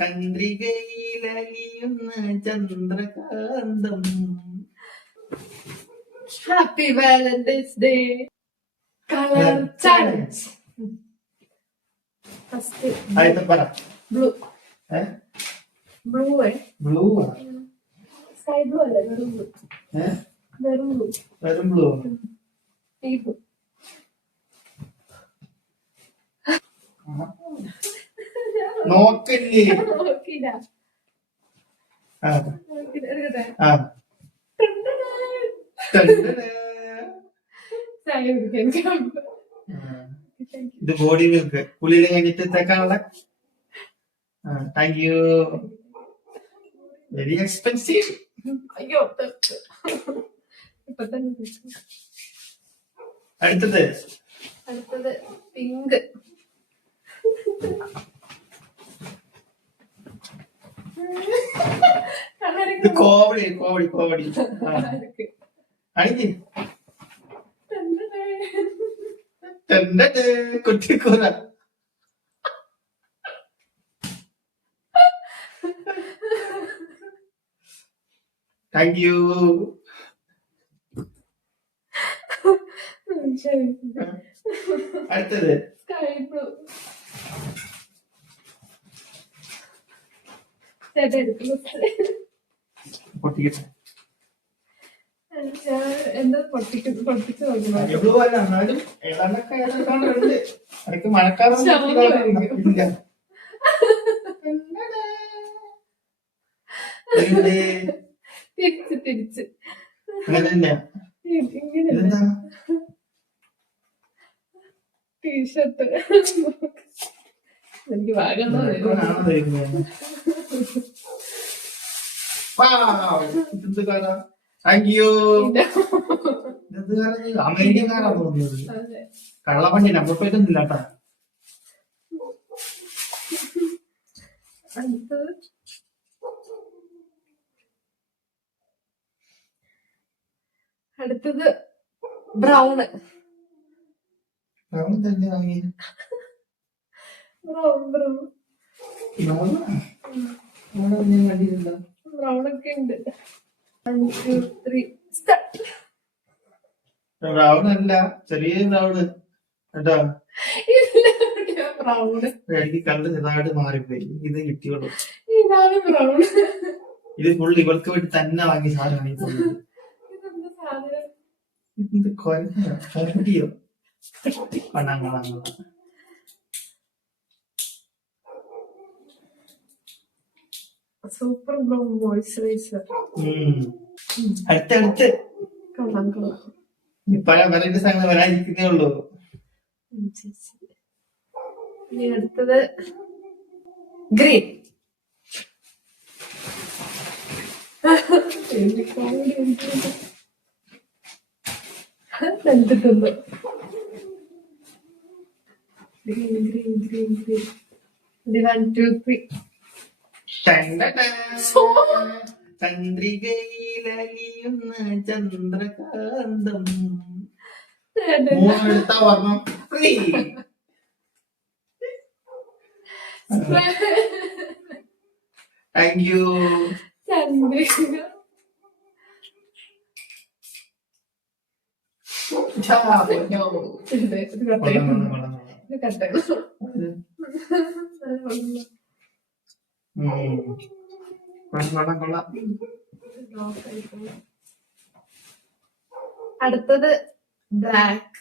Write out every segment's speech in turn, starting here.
ചന്ദ്രികയിലലിയുന്ന ചന്ദ്രകാന്തം. Happy Valentine's day colour challenge. First പറ. Blue. Blue blue sky blue അല്ലേ? വെറും ബ്ലൂ. വെറും ബ്ലൂ. വെറും ബ്ലൂ. ഈ ബ്ലൂ. നോക്കില്ലേ? നോക്കില്ല. ഇത് ബോഡി മിൽക്ക് കുളിയിൽ കഴിഞ്ഞിട്ട് തേക്കാനുള്ള. Thank you. Very expensive. അയ്യോ. അടുത്തത് പിങ്ക്. ഇത് കോവടി കോവടി കോവടി. അടിക്ക്. കുട്ടിക്കൂറ. Thank you. അടുത്തത് സ്കൈ ബ്ലൂ. പൊട്ടിക്കട്ടെ. എന്താ പൊട്ടിച്ചു നോക്കുന്നു? ബ്ലൂ അല്ല, എന്നാലും ഏതാണ്ടൊക്കെ ഉണ്ട്. ഇടയ്ക്ക് മഴക്കാലം ഇല്ല. തിരിച്ച് അങ്ങനെ തന്നെയാ. ഇതെന്താ? ടീഷർട്ട്. എനിക്ക് വാങ്ങണോ? Thank you. അമേരിക്കക്കാരാ തോന്നുന്നത്. കള്ളപ്പണ്ടി നമ്പർ പ്ലേറ്റ് ഒന്നും ഇല്ലാട്ടാ. അടുത്തത് ബ്രൗണ്. ബ്രൗൺ തന്നെ വാങ്ങി. ബ്രൗണൊക്കെ ഉണ്ട്. 1 2 3 സ്റ്റാർട്ട്. ബ്രൗണല്ല, ചെറിയ ബ്രൗണ് കേട്ടോ. ബ്രൗണ് എനിക്ക് കണ്ട് ചെറുതായിട്ട് മാറിപ്പോയി. ഇത് കിട്ടിയുള്ളൂ. ഇതാണ് ബ്രൗൺ. ഇത് ഫുൾ ഇവൾക്ക് വേണ്ടി തന്നെ വാങ്ങിയ സാധനമാണ്. ഇതെന്താ സാധനം? ഇത് കൊരട്ടിയോ? പണങ്ങളാ. Super glow moisturiser. അടുത്തടുത്ത് കൊള്ളാം. പല വെറൈറ്റി സാധനങ്ങൾ വരാനിരിക്കുന്നേ ഉള്ളൂ. ഇനി അടുത്തത് ഗ്രീൻ. എന്തിട്ടുണ്ട്? Green green green green. 1 2 3. ചന്ദ്രികയിലലിയുന്ന ചന്ദ്രകാന്തം. മൂന്നെടുത്ത വർണ്ണം ഫ്രീ. Thank you. ചന്ദ്രിക. അടുത്തത് ബ്ലാക്ക്.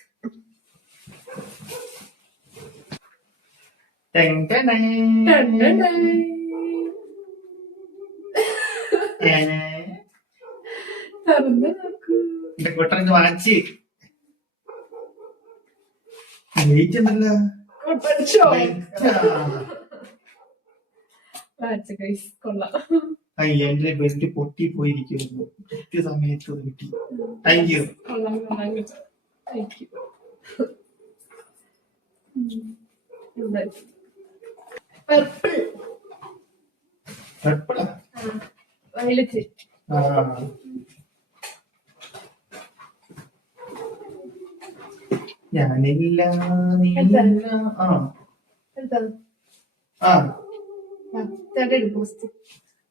കൊട്ടന് വാങ്ങിച്ച് വെയിറ്റ് ഉണ്ടല്ലോ. എന്റെ ബെൽറ്റ് പൊട്ടി പോയിരിക്കുന്നു. കൃത്യ സമയത്ത് കിട്ടി. Thank you. പർപ്പിൾ. പർപ്പിളാ? വയലറ്റ്. ഞാനില്ല നീ. ചേട്ടൻ എടുക്കും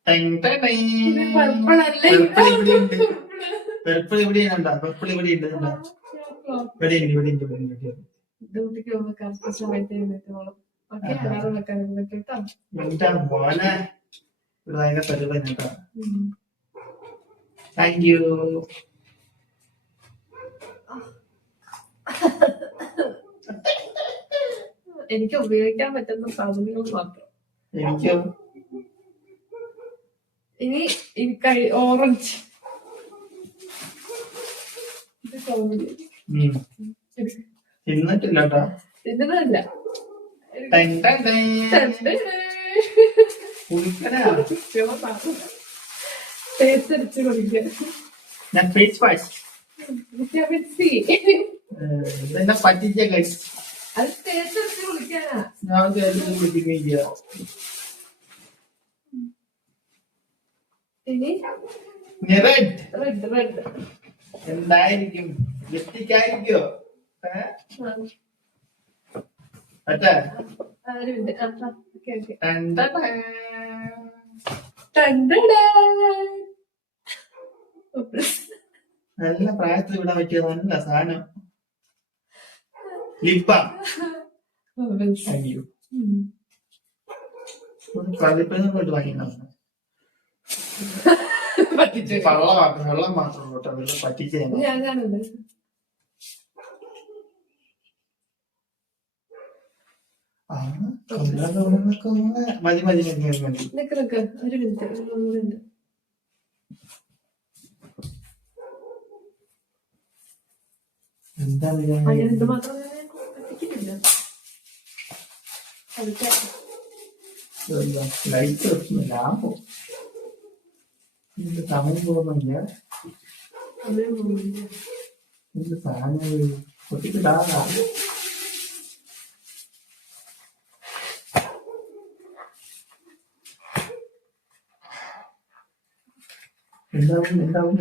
ടൈം ടൈം ടൈം. പർപ്പിളല്ലേ Purple ഇവിടെയുണ്ട്. Purple ഇവിടെയുണ്ട്. Purple ഇവിടെയുണ്ട്. ഇവിടെയുണ്ട്. ഡ്യൂട്ടിക്ക് പോകുമ്പോ കറക്റ്റ് സമയത്ത് എഴുന്നേറ്റോളും. ഓക്കെ, അലാറം വെക്കാൻ പറ്റും കേട്ടോ. എന്റെ മോനെ ഒരു ഭയങ്കര പരിപാടി കേട്ടോ. Thank you. എനിക്ക് ഉപയോഗിക്കാൻ പറ്റുന്ന സാധനങ്ങൾ മാത്രം. എനിക്ക് ഇനി ഓറഞ്ച് ഇത് കോമഡി തിന്നിട്ടില്ല കേട്ടോ. തിന്നതല്ല. കുളിക്കണ തേച്ചടിച്ച് കുടിക്കാൻ. ഞാൻ ഫേസ് വാഷ് വിറ്റാമിൻ സി. ഇതെന്നെ പറ്റിച്ച കഴിച്ചു. അത് തേച്ചടിച്ച് കുളിക്കാനാ. ഞാൻ കുളിക്കുന്നില്ല. ഇനി റെഡ് റെഡ് റെഡ് എന്തായിരിക്കും? ലിപ്സ്റ്റിക്കായിരിക്കോ? അതെ. നല്ല പ്രായത്തിൽ വിടാൻ പറ്റിയ നല്ല സാധനം. ലിപ്പ. അയ്യോ, പതിപ്പനും കൊണ്ട് വാങ്ങിയാണ്. വെള്ളം മാത്രം കേട്ടോ. വെള്ളം പറ്റിച്ച് മതി മതി മതി മതി മതി. നിക്ക് ഒരു മിനിറ്റ്. എന്താ ഇത് മാത്രം പറ്റിക്കില്ല. ലൈറ്റ് വെക്കുന്നില്ല. ആപ്പോ സമയം പോകുന്നില്ല. എന്ത് സാധനം പൊട്ടിക്കിട്ടാ. എന്താവും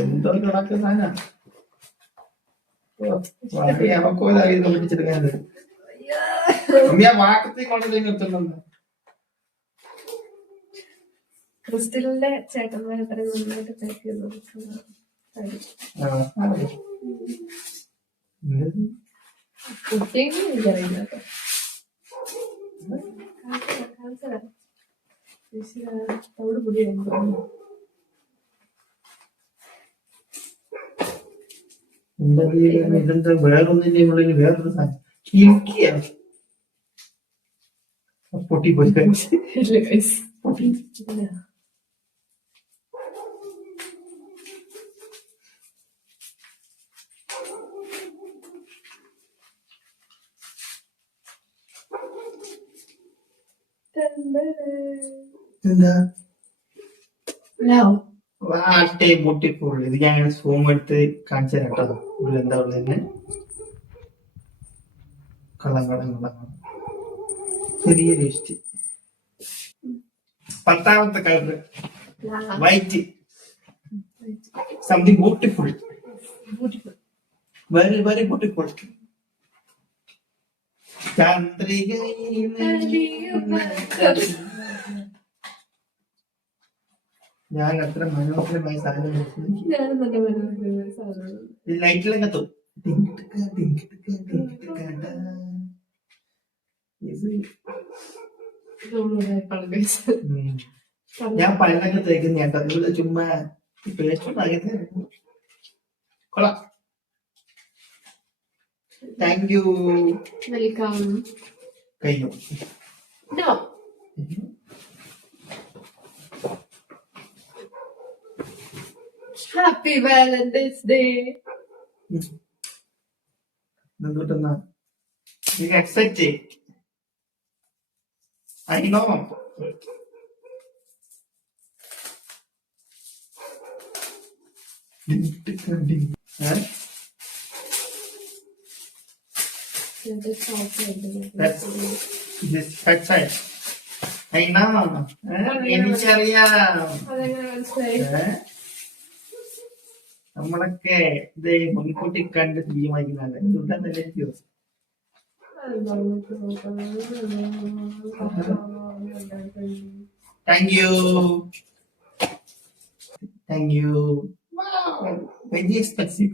എന്തോ കിടക്കുന്ന സാധനം. പിടിച്ചെടുക്കാനുണ്ട്. വാക്കത്തിൽ കൊണ്ടു നിർത്തുന്നുണ്ട്. ക്രിസ്റ്റലിന്റെ ചേട്ടന്മാരെ നന്നായിട്ട് പാക്ക് ചെയ്ത് കുട്ടിയെങ്കിലും എനിക്കറിയില്ല കേട്ടോ. അവിടെ പൊടി ഇതെന്താ വേറൊന്നിന്റെ ഉള്ളിൽ വേറൊരു സാധനം കിൽക്കിയ പൊട്ടിപ്പോയി. പൊട്ടി. എന്താ വാട്ടേ പൊട്ടിപ്പോൾ. ഇത് ഞാൻ സൂം എടുത്ത് കാണിച്ചു തരാം കേട്ടോ. ഇവിടെ എന്താ ഉള്ളതെന്ന്. കള്ളം ചെറിയ വേസ്റ്റ്. 10ാമത്തെ colour white. Something beautiful. Very very beautiful. Chandrika ഞാൻ അത്ര മനോഹരമായ സാധനം ലൈറ്റിലൊക്കെ എത്തും. ഞാൻ പല്ലൊക്കെ തേക്കുന്ന കേട്ടോ. ഇവിടെ ചുമ്മാ പേസ്റ്റ് കൊള്ളാം. Thank you. വെൽക്കം. കഴിഞ്ഞു. Happy Valentine's day. എന്തുകൊണ്ടെന്നാ excite. I know. That's this outside. I know. എനിക്കറിയാം. നമ്മളൊക്കെ ഇത് മുൻകൂട്ടി കണ്ട് തീരുമാനിക്കുന്നതല്ല. ഇതുണ്ടെന്നല്ലേ എനിക്ക് താങ്ക് യു വെരി എക്സ്പെൻസീവ്.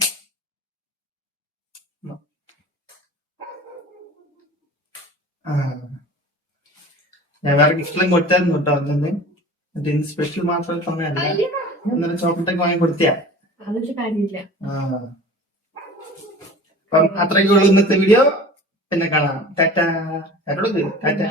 ഞാൻ വേറെ ഗിഫ്റ്റെല്ലാം കൊടുത്തായിരുന്നു കേട്ടോ അന്നെ. മറ്റേ ഇന്ന് സ്പെഷ്യൽ മാത്രം സമയമല്ല. ഇന്നലെ ചോക്ലേറ്റ് ഒക്കെ വാങ്ങി കൊടുത്തിയാ. അതൊരു കാര്യമില്ല. അപ്പം അത്രയ്ക്കുള്ളൂ ഇന്നത്തെ വീഡിയോ. പിന്നെ കാണാം. ടാറ്റാ. ടാറ്റ.